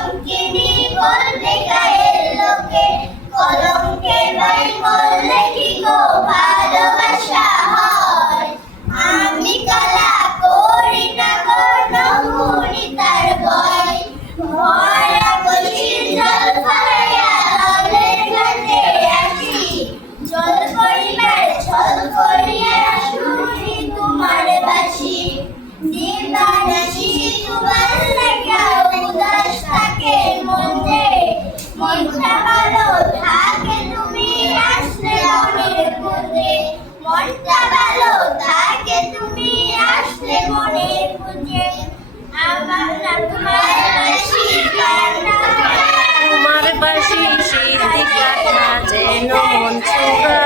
Porque তোমার পাশে সিদ্ধি কাটা যেন মন ছোটা